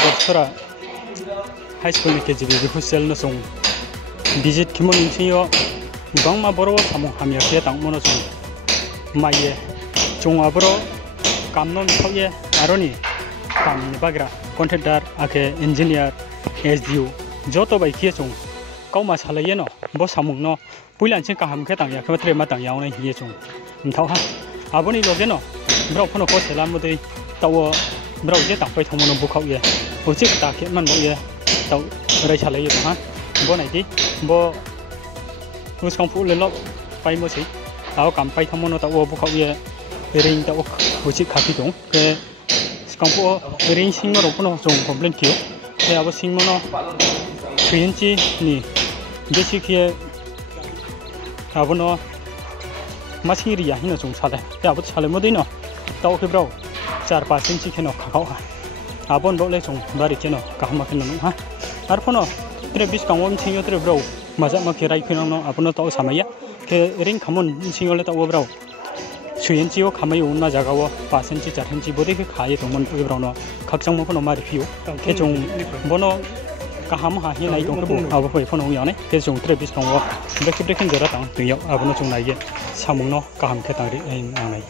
बर्थरा high school KGBV Hostel no song visit kimon inchiyo bang ma boro samung hamya ke tang mono song maye chung abro kamnon thoye aroni kam ni bagra contractor ake engineer SDU joto bai khie chung kauma salaye no bo samung no puilan che kaham ke tang ya ke tre ma tang yaw na hi chung thau ha aboni loge no bro phono ko selam modei taw bro je tang pai thomono bu khau ye o che ta ke man bo ye taw rai salaye ha bo nai di bo us kong pu le lo pai mo chi taw kam pai thomono taw bu khau ye ring taw o chi kha ki chung ke kong pu ring sing ro phono chung complain kyo ke abo sing mo no chi ni basic ye abono masiri ya hino chung sale ya abo sale mo dino taw ke bro 4-5 inch ke no khau ha abon bo le chung bari ke no ka ma ke no ha ar phono tre bis kang om chingyo tre bro maja ma ke rai phino no abono taw samaya ke ring khamon chingyo le taw bro 3 inch o khamai un na jaga wo 5 inch 4 inch bodi ke khaye to mon bro no khakchang mo phono mari phiu ke chung bono kaham ha hi nai tong ko abo phoi phono ya ne ke chung tre bis kang wo breaking jara tang tu yo abono chung nai ye samung no kaham ke tang ri ai nai